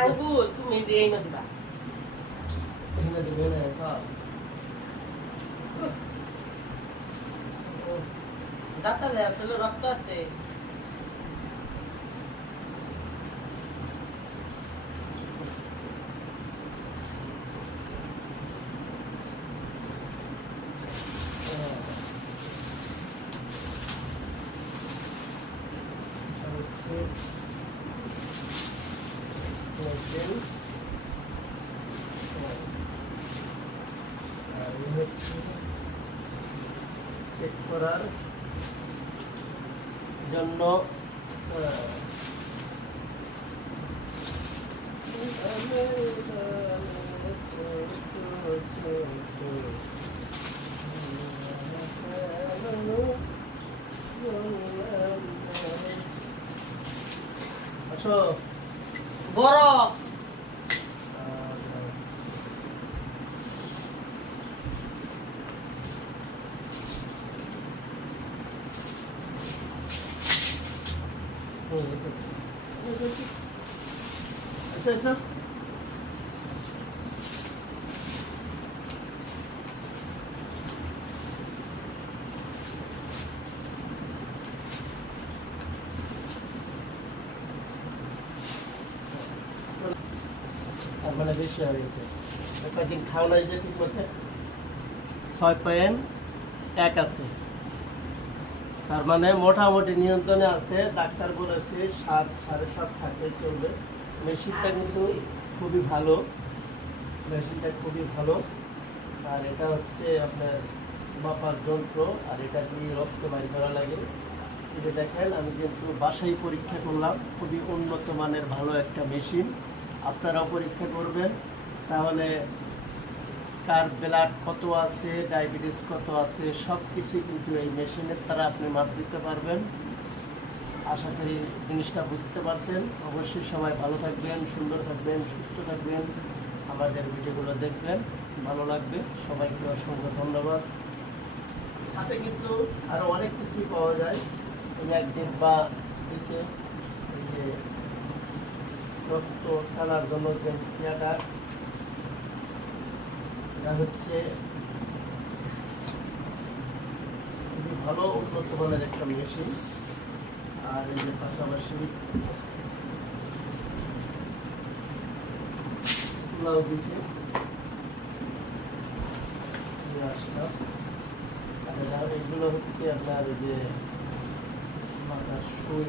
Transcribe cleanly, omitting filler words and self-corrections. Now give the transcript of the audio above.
আঙ্গুল তুমি যে এই নদী ডাক্তার আসলে রক্ত আছে চেক করার জন্য আচ্ছা বড় আচ্ছা আচ্ছা মানে বেশি হয়ে গেছে কয়েকদিন খাওয়ানো হয়েছে ঠিক মতো 6.1 আছে তার মানে মোটামুটি নিয়ন্ত্রণে আছে ডাক্তার বলেছে 7 7.5 থাকে চলবে মেশিনটা কিন্তু খুবই ভালো মেশিনটা খুবই ভালো আর এটা হচ্ছে আপনার মাপার যন্ত্র আর এটা দিয়ে রক্ত বাইর করা লাগে এই যে দেখেন আমি কিন্তু বাসায় পরীক্ষা করলাম খুবই উন্নত মানের ভালো একটা মেশিন আপনারাও পরীক্ষা করবেন তাহলে কার ব্লাড কত আছে ডায়াবেটিস কত আছে সব কিছুই কিন্তু এই মেশিনের দ্বারা আপনি মাপ দিতে পারবেন আশা করি জিনিসটা বুঝতে পারছেন অবশ্যই সবাই ভালো থাকবেন সুন্দর থাকবেন সুস্থ থাকবেন আমাদের ভিডিওগুলো দেখবেন ভালো লাগবে সবাইকে অসংখ্য ধন্যবাদ সাথে কিন্তু আরও অনেক কিছুই পাওয়া যায় এই এক ডিব্বা দিছে এই যে রক্ত টানার জন্য যে ক্রিয়াটা এটা হচ্ছে খুবই ভালো উন্নত মানের একটা মেশিন আর এই যে পাশাপাশি তুলাও দিছে আসলাম আর এগুলো হচ্ছে আপনার যে মাথার সুই